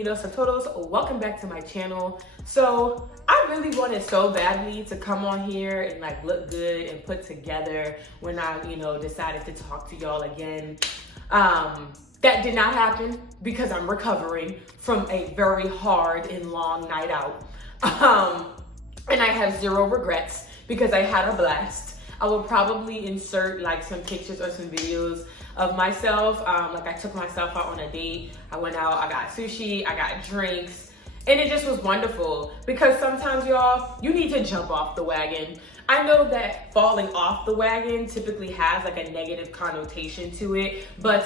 bienvenidos a todos. Welcome back to my channel. So I really wanted so badly to come on here and like look good and put together when I, decided to talk to y'all again. That did not happen because I'm recovering from a very hard and long night out. And I have zero regrets because I had a blast. I will probably insert like some pictures or some videos of myself. Like I took myself out on a date. I went out, I got sushi, I got drinks, and it just was wonderful because sometimes y'all, you need to jump off the wagon. I know that falling off the wagon typically has like a negative connotation to it, but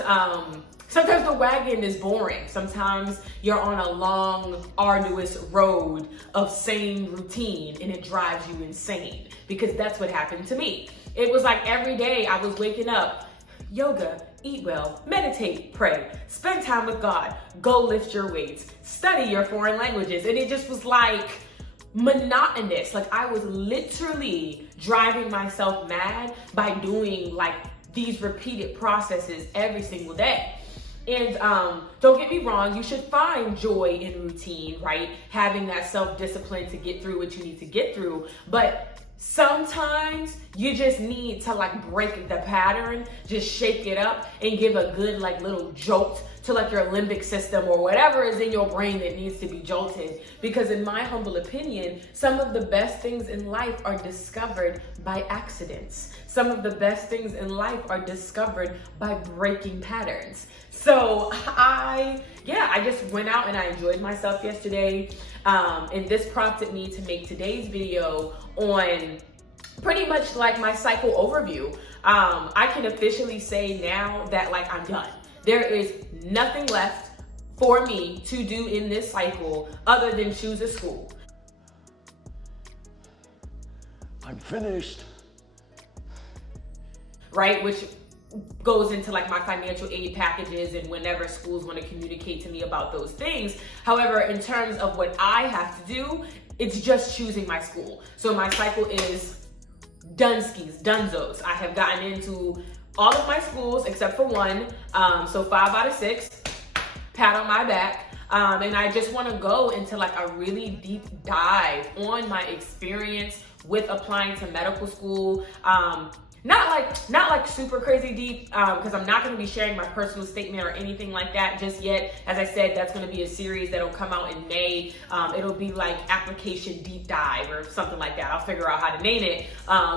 sometimes the wagon is boring. Sometimes you're on a long, arduous road of same routine and it drives you insane because that's what happened to me. It was like every day I was waking up, yoga, eat well, meditate, pray, spend time with God, go lift your weights, study your foreign languages. And it just was like monotonous. Like I was literally driving myself mad by doing like these repeated processes every single day. And don't get me wrong, you should find joy in routine, right? Having that self-discipline to get through what you need to get through. But sometimes you just need to like break the pattern, just shake it up and give a good like little jolt to like your limbic system or whatever is in your brain that needs to be jolted. Because in my humble opinion, some of the best things in life are discovered by accidents. Some of the best things in life are discovered by breaking patterns. So I just went out and I enjoyed myself yesterday. And this prompted me to make today's video on pretty much like my cycle overview. I can officially say now that like I'm done. There is nothing left for me to do in this cycle other than choose a school. I'm finished. Right, which goes into like my financial aid packages and whenever schools want to communicate to me about those things. However, in terms of what I have to do, it's just choosing my school. So my cycle is dunskies, dunzos. I have gotten into all of my schools except for one. So 5 out of 6, pat on my back. And I just want to go into like a really deep dive on my experience with applying to medical school. Not like super crazy deep, because I'm not going to be sharing my personal statement or anything like that just yet. As I said, that's going to be a series that'll come out in May. It'll be like application deep dive or something like that. I'll figure out how to name it,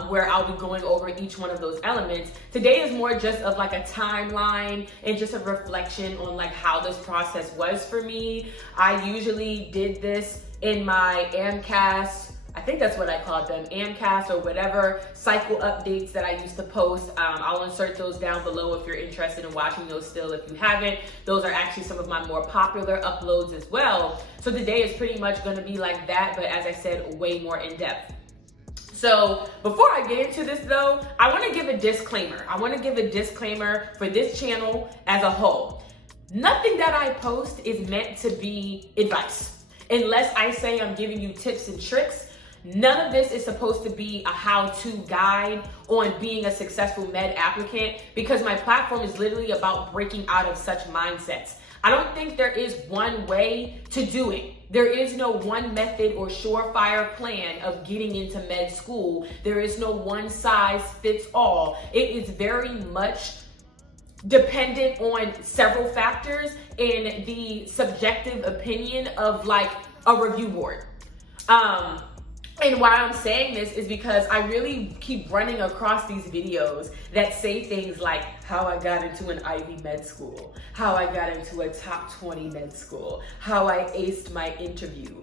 where I'll be going over each one of those elements. Today is more just of like a timeline and just a reflection on like how this process was for me. I usually did this in my AMCAS, I think that's what I called them, AMCAS or whatever cycle updates that I used to post. I'll insert those down below if you're interested in watching those still. If you haven't, those are actually some of my more popular uploads as well. So today is pretty much going to be like that, but as I said, way more in depth. So before I get into this though, I want to give a disclaimer. I want to give a disclaimer for this channel as a whole. Nothing that I post is meant to be advice. Unless I say I'm giving you tips and tricks, none of this is supposed to be a how-to guide on being a successful med applicant because my platform is literally about breaking out of such mindsets. I don't think there is one way to do it. There is no one method or surefire plan of getting into med school. There is no one size fits all. It is very much dependent on several factors and the subjective opinion of like a review board. And why I'm saying this is because I really keep running across these videos that say things like how I got into an Ivy med school, how I got into a top 20 med school, how I aced my interview.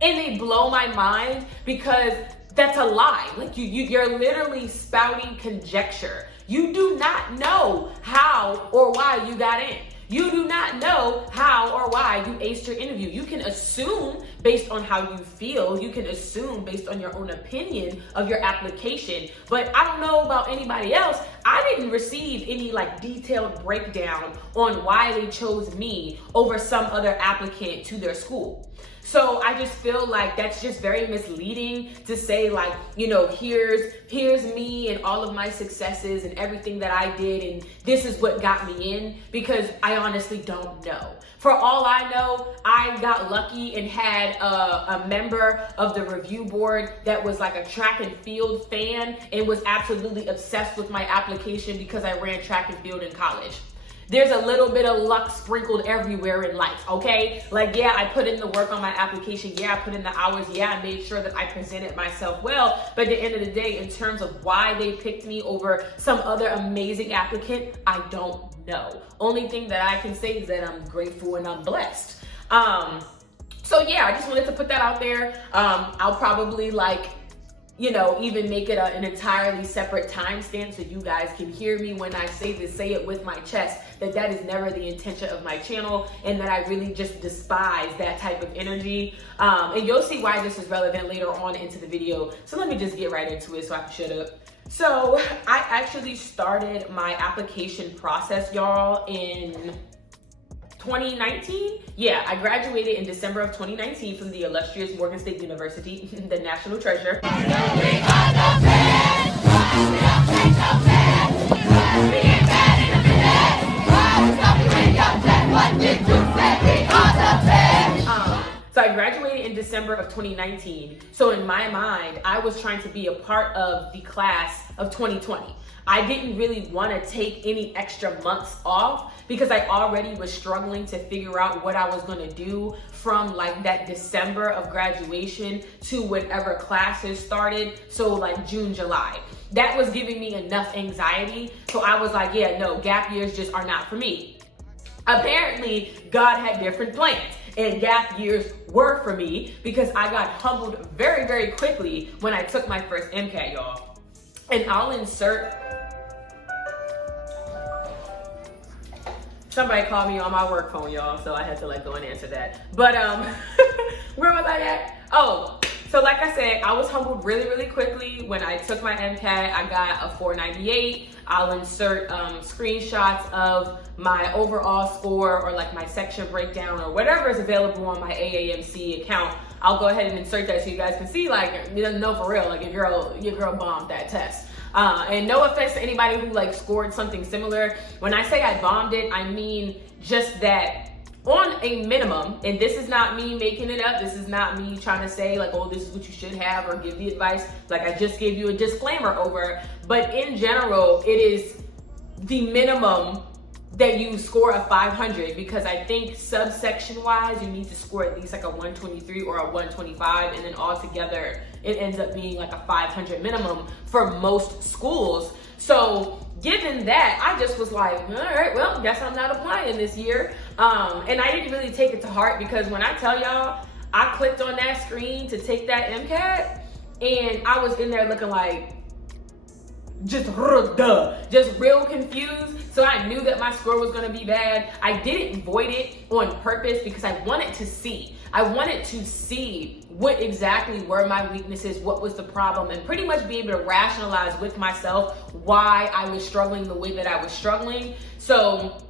And they blow my mind because that's a lie. Like you're literally spouting conjecture. You do not know how or why you got in. You do not know how or why you aced your interview. You can assume based on how you feel. You can assume based on your own opinion of your application. But I don't know about anybody else. I didn't receive any like detailed breakdown on why they chose me over some other applicant to their school. So I just feel like that's just very misleading to say like, you know, here's me and all of my successes and everything that I did and this is what got me in, because I honestly don't know. For all I know, I got lucky and had a member of the review board that was like a track and field fan and was absolutely obsessed with my application because I ran track and field in college. There's a little bit of luck sprinkled everywhere in life, okay? Like, yeah, I put in the work on my application. Yeah, I put in the hours. Yeah, I made sure that I presented myself well. But at the end of the day, in terms of why they picked me over some other amazing applicant, I don't know. Only thing that I can say is that I'm grateful and I'm blessed. So yeah, I just wanted to put that out there. I'll probably even make it an entirely separate timestamp so you guys can hear me when I say this, say it with my chest, that is never the intention of my channel and that I really just despise that type of energy. And you'll see why this is relevant later on into the video. So let me just get right into it so I can shut up. So I actually started my application process, y'all, in 2019. Yeah, I graduated in December of 2019 from the illustrious Morgan State University, the national treasure. So I graduated in December of 2019. So in my mind, I was trying to be a part of the class of 2020. I didn't really want to take any extra months off because I already was struggling to figure out what I was going to do from like that December of graduation to whenever classes started. So like June, July. That was giving me enough anxiety. So I was like, yeah, no, gap years just are not for me. Apparently, God had different plans. And gap years were for me because I got humbled very, very quickly when I took my first MCAT, y'all. And I'll insert. Somebody called me on my work phone, y'all, so I had to like go and answer that. But where was I at? Oh, so like I said, I was humbled really, really quickly when I took my MCAT. I got a 498. I'll insert screenshots of my overall score or like my section breakdown or whatever is available on my AAMC account. I'll go ahead and insert that so you guys can see, like, you know, for real, like your girl bombed that test. And no offense to anybody who like scored something similar. When I say I bombed it, I mean just that on a minimum, and this is not me making it up, this is not me trying to say like, oh, this is what you should have or give the advice, like I just gave you a disclaimer over, but in general, it is the minimum that you score a 500, because I think subsection wise, you need to score at least like a 123 or a 125, and then altogether, it ends up being like a 500 minimum for most schools. So given that, I just was like, all right, well, guess I'm not applying this year. And I didn't really take it to heart because when I tell y'all, I clicked on that screen to take that MCAT and I was in there looking like, just real confused. So I knew that my score was gonna be bad. I didn't void it on purpose because I wanted to see. I wanted to see what exactly were my weaknesses, what was the problem, and pretty much be able to rationalize with myself why I was struggling the way that I was struggling. So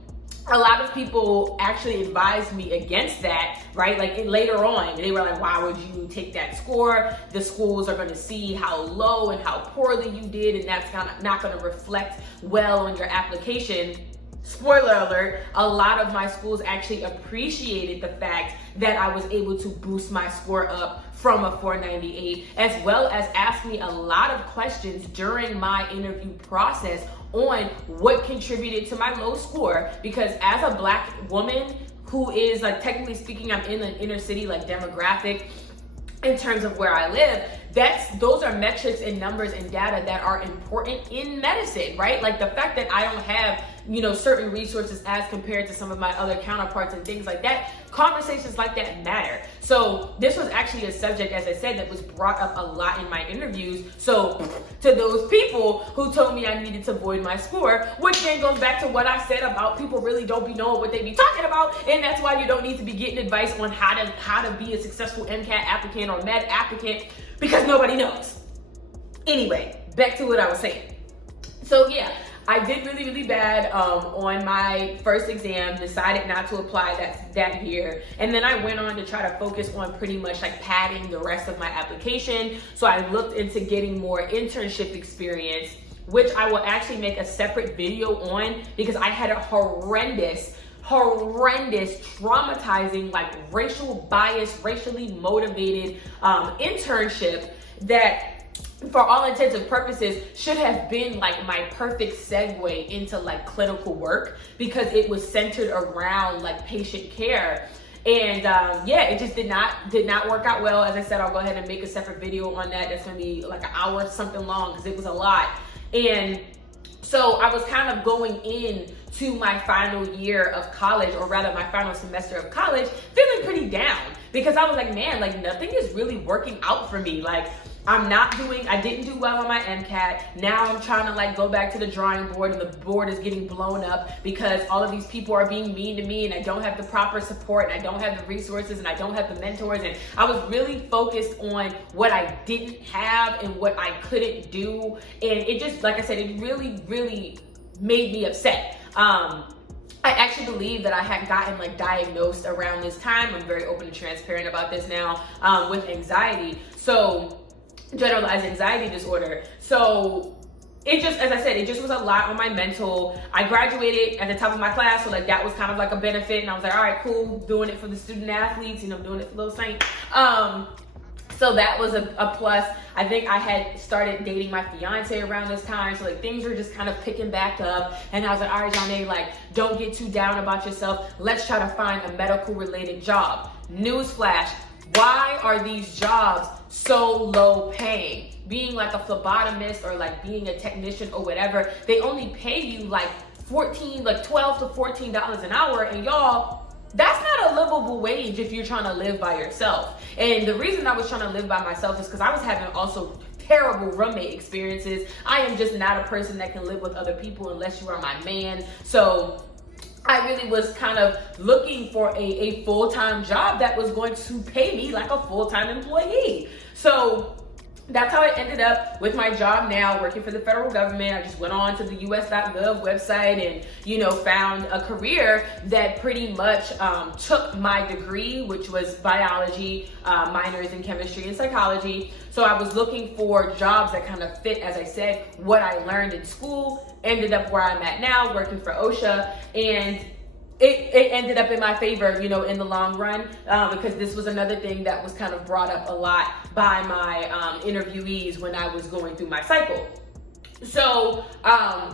a lot of people actually advised me against that, right? Like later on, they were like, why would you take that score? The schools are gonna see how low and how poorly you did, and that's not gonna reflect well on your application. Spoiler alert, a lot of my schools actually appreciated the fact that I was able to boost my score up from a 498, as well as asked me a lot of questions during my interview process on what contributed to my low score, because as a Black woman who is like, technically speaking, I'm in an inner city like demographic in terms of where I live, those are metrics and numbers and data that are important in medicine, right? Like the fact that I don't have, you know, certain resources as compared to some of my other counterparts and things like that, conversations like that matter. So this was actually a subject, as I said, that was brought up a lot in my interviews. So to those people who told me I needed to void my score, which then goes back to what I said about people really don't be knowing what they be talking about, and that's why you don't need to be getting advice on how to be a successful MCAT applicant or med applicant, because nobody knows. Anyway, back to what I was saying. So yeah, I did really, really bad on my first exam, decided not to apply that year. And then I went on to try to focus on pretty much like padding the rest of my application. So I looked into getting more internship experience, which I will actually make a separate video on, because I had a horrendous, traumatizing, like racial bias, racially motivated internship that, for all intents and purposes, should have been like my perfect segue into like clinical work, because it was centered around like patient care. And yeah, it just did not work out well. As I said, I'll go ahead and make a separate video on that. That's gonna be like an hour something long, because it was a lot. And so I was kind of going in to my final year of college, or rather my final semester of college, feeling pretty down, because I was like, man, like nothing is really working out for me. Like I didn't do well on my MCAT. Now I'm trying to like go back to the drawing board, and the board is getting blown up because all of these people are being mean to me, and I don't have the proper support, and I don't have the resources, and I don't have the mentors. And I was really focused on what I didn't have and what I couldn't do. And it just, like I said, it really, really made me upset. I actually believe that I had gotten like diagnosed around this time. I'm very open and transparent about this now, with anxiety. So generalized anxiety disorder. So it just, as I said, it just was a lot on my mental. I graduated at the top of my class, so like that was kind of like a benefit, and I was like, all right, cool, doing it for the student athletes, doing it for Little Saint. So that was a plus. I think I had started dating my fiance around this time, so like things were just kind of picking back up. And I was like, all right, Johnny, like don't get too down about yourself. Let's try to find a medical related job. Newsflash, why are these jobs so low paying? Being like a phlebotomist or like being a technician or whatever, they only pay you like $12 to $14 an hour, and y'all, that's not a livable wage if you're trying to live by yourself. And the reason I was trying to live by myself is because I was having also terrible roommate experiences. I am just not a person that can live with other people unless you are my man. So I really was kind of looking for a full-time job that was going to pay me like a full-time employee. So that's how I ended up with my job now, working for the federal government. I just went on to the us.gov website and, found a career that pretty much took my degree, which was biology, minors in chemistry and psychology. So I was looking for jobs that kind of fit, as I said, what I learned in school. Ended up where I'm at now, working for OSHA, and it ended up in my favor, in the long run, because this was another thing that was kind of brought up a lot by my interviewees when I was going through my cycle. So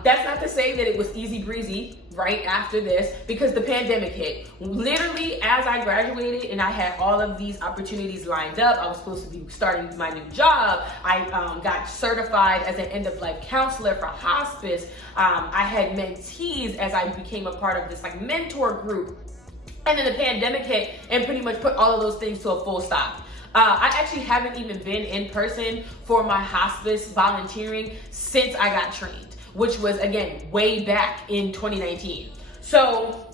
that's not to say that it was easy breezy right after this, because the pandemic hit. Literally, as I graduated and I had all of these opportunities lined up, I was supposed to be starting my new job. I got certified as an end-of-life counselor for hospice. I had mentees as I became a part of this like mentor group. And then the pandemic hit and pretty much put all of those things to a full stop. I actually haven't even been in person for my hospice volunteering since I got trained, which was, again, way back in 2019. So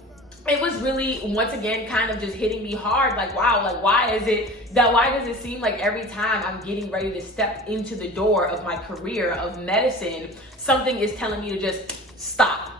it was really, once again, kind of just hitting me hard. Like, wow, like why does it seem like every time I'm getting ready to step into the door of my career of medicine, something is telling me to just stop.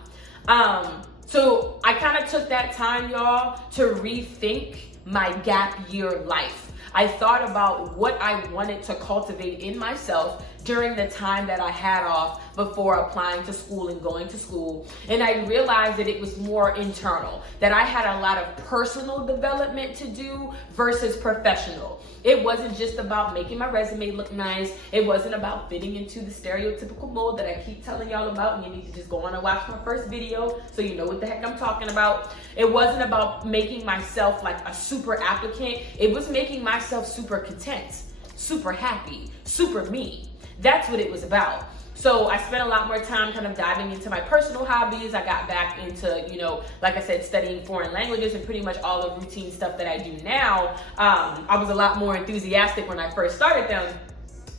So I kind of took that time, y'all, to rethink my gap year life. I thought about what I wanted to cultivate in myself during the time that I had off before applying to school and going to school. And I realized that it was more internal, that I had a lot of personal development to do versus professional. It wasn't just about making my resume look nice. It wasn't about fitting into the stereotypical mold that I keep telling y'all about, and you need to just go on and watch my first video so you know what the heck I'm talking about. It wasn't about making myself like a super applicant. It was making myself super content, super happy, super me. That's what it was about. So I spent a lot more time kind of diving into my personal hobbies. I got back into, like I said, studying foreign languages and pretty much all the routine stuff that I do now. I was a lot more enthusiastic when I first started them.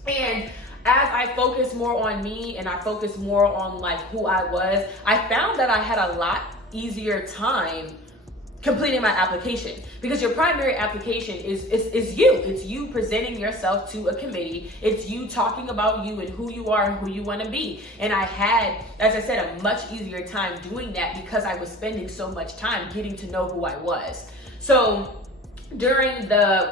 And as I focused more on me and I focused more on like who I was, I found that I had a lot easier time completing my application, because your primary application is you. It's you presenting yourself to a committee. It's you talking about you and who you are and who you want to be. And I had, as I said, a much easier time doing that because I was spending so much time getting to know who I was. So during the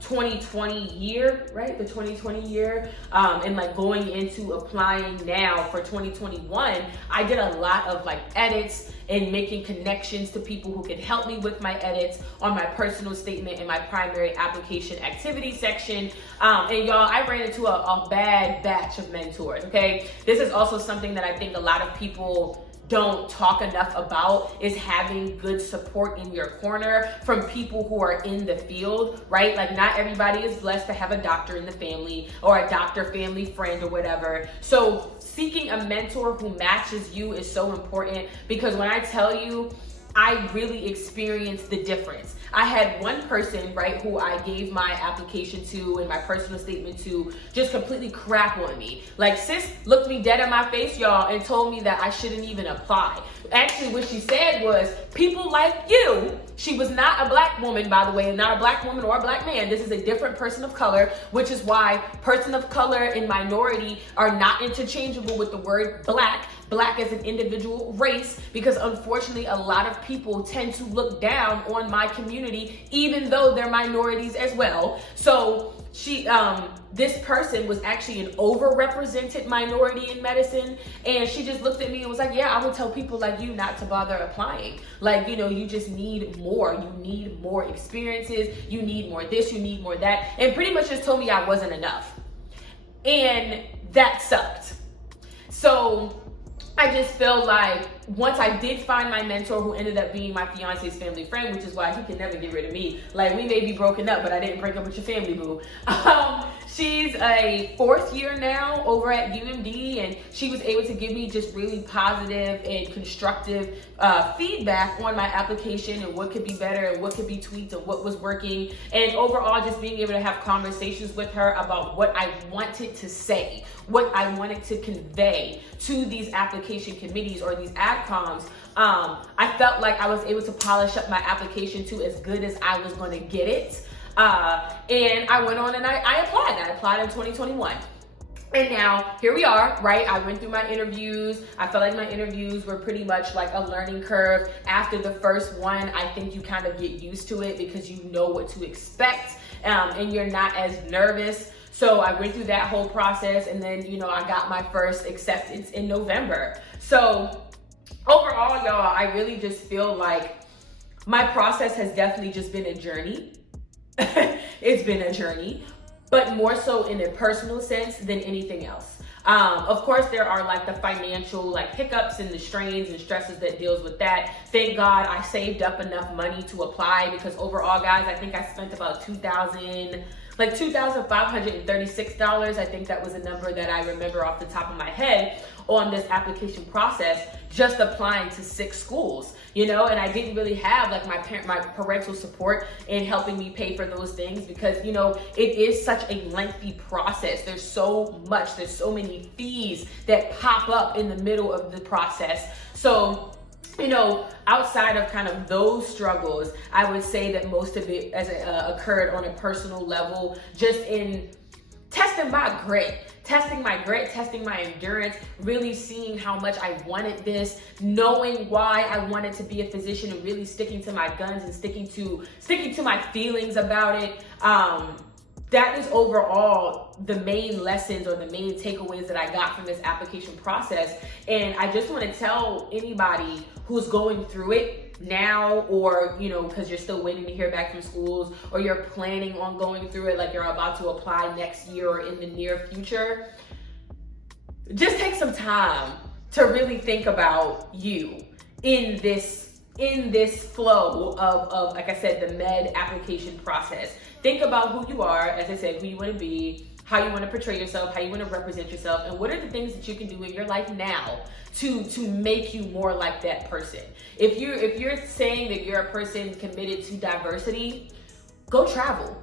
2020 year, right? The 2020 year, and like going into applying now for 2021, I did a lot of like edits and making connections to people who could help me with my edits on my personal statement and my primary application activity section. And y'all, I ran into a bad batch of mentors, okay? This is also something that I think a lot of people don't talk enough about, is having good support in your corner from people who are in the field, right? Like not everybody is blessed to have a doctor in the family or a doctor family friend or whatever. So seeking a mentor who matches you is so important, because when I tell you, I really experienced the difference. I had one person, right, who I gave my application to and my personal statement to just completely crap on me. Like, sis looked me dead in my face, y'all, and told me that I shouldn't even apply. Actually, what she said was, people like you, she was not a black woman, by the way, not a black woman or a black man. This is a different person of color, which is why person of color and minority are not interchangeable with the word black. Black as an individual race, because unfortunately a lot of people tend to look down on my community, even though they're minorities as well. So she, this person was actually an overrepresented minority in medicine, and she just looked at me and was like, yeah, I would tell people like you not to bother applying. Like, you know, you just need more. You need more experiences. You need more this, you need more that. And pretty much just told me I wasn't enough. And that sucked. So I just feel like once I did find my mentor, who ended up being my fiance's family friend, which is why he can never get rid of me. Like, we may be broken up, but I didn't break up with your family, boo. She's a 4th year now over at UMD, and she was able to give me just really positive and constructive feedback on my application and what could be better and what could be tweaked and what was working. And overall, just being able to have conversations with her about what I wanted to say, what I wanted to convey to these application committees or these AdComs. I felt like I was able to polish up my application to as good as I was going to get it. And I went on and I applied. I applied in 2021. And now here we are, right? I went through my interviews. I felt like my interviews were pretty much like a learning curve. After the first one, I think you kind of get used to it because you know what to expect, and you're not as nervous. So I went through that whole process, and then, you know, I got my first acceptance in November. So overall, y'all, I really just feel like my process has definitely just been a journey. It's been a journey, but more so in a personal sense than anything else. Of course, there are like the financial like hiccups and the strains and stresses that deals with that. Thank God I saved up enough money to apply, because overall, guys, I think I spent about $2,536. I think that was a number that I remember off the top of my head on this application process, just applying to 6 schools, you know, and I didn't really have like my parental support in helping me pay for those things, because, you know, it is such a lengthy process. There's so many fees that pop up in the middle of the process. So, you know, outside of kind of those struggles, I would say that most of it occurred on a personal level, just in testing my grit, testing my endurance, really seeing how much I wanted this, knowing why I wanted to be a physician, and really sticking to my guns and sticking to my feelings about it. That is overall the main lessons or the main takeaways that I got from this application process. And I just want to tell anybody who's going through it now, or, you know, because you're still waiting to hear back from schools, or you're planning on going through it, like you're about to apply next year or in the near future, just take some time to really think about you in this flow of, like I said, the med application process. Think about who you are, as I said, who you want to be, how you want to portray yourself, how you want to represent yourself, and what are the things that you can do in your life now to make you more like that person. If you're saying that you're a person committed to diversity, go travel.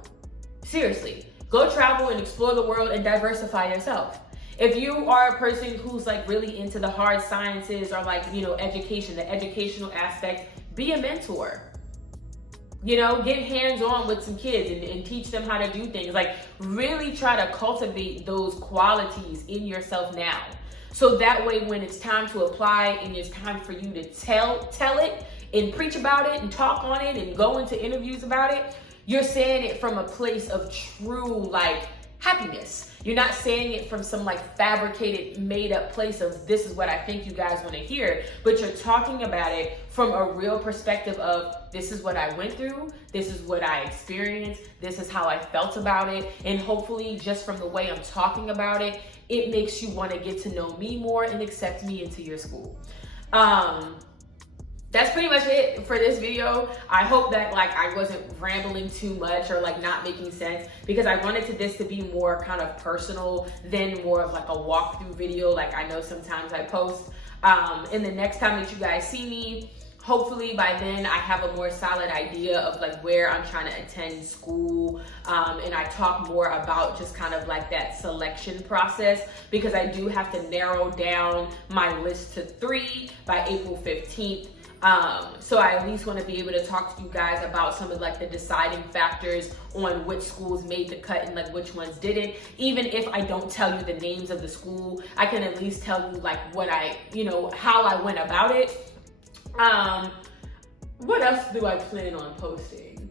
Seriously, go travel and explore the world and diversify yourself. If you are a person who's like really into the hard sciences or like, you know, education, the educational aspect, be a mentor. You know, get hands-on with some kids and teach them how to do things. Like, really try to cultivate those qualities in yourself now. So that way, when it's time to apply and it's time for you to tell it and preach about it and talk on it and go into interviews about it, you're saying it from a place of true, like, happiness. You're not saying it from some like fabricated, made up place of this is what I think you guys want to hear, but you're talking about it from a real perspective of this is what I went through, this is what I experienced, this is how I felt about it, and hopefully just from the way I'm talking about it, it makes you want to get to know me more and accept me into your school. That's pretty much it for this video. I hope that like I wasn't rambling too much or like not making sense, because I wanted this to be more kind of personal than more of like a walkthrough video like I know sometimes I post. And the next time that you guys see me, hopefully by then I have a more solid idea of like where I'm trying to attend school, and I talk more about just kind of like that selection process, because I do have to narrow down my list to 3 by April 15th. So I at least want to be able to talk to you guys about some of like the deciding factors on which schools made the cut and like which ones didn't. Even if I don't tell you the names of the school, I can at least tell you like what how I went about it. What else do I plan on posting?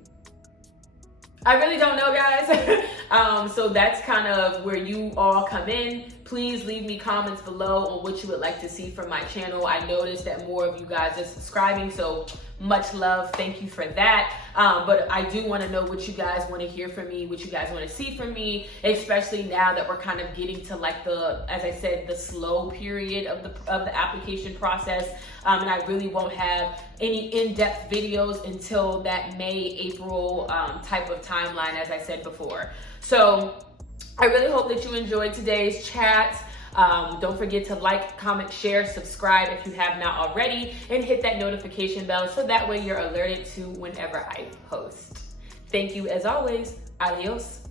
I really don't know, guys. So that's kind of where you all come in. Please leave me comments below on what you would like to see from my channel. I noticed that more of you guys are subscribing, so much love. Thank you for that. But I do want to know what you guys want to hear from me, what you guys want to see from me, especially now that we're kind of getting to like as I said, the slow period of the application process. And I really won't have any in-depth videos until that May, April type of timeline, as I said before. So I really hope that you enjoyed today's chat. Don't forget to like, comment, share, subscribe if you have not already, and hit that notification bell so that way you're alerted to whenever I post. Thank you as always. Adios.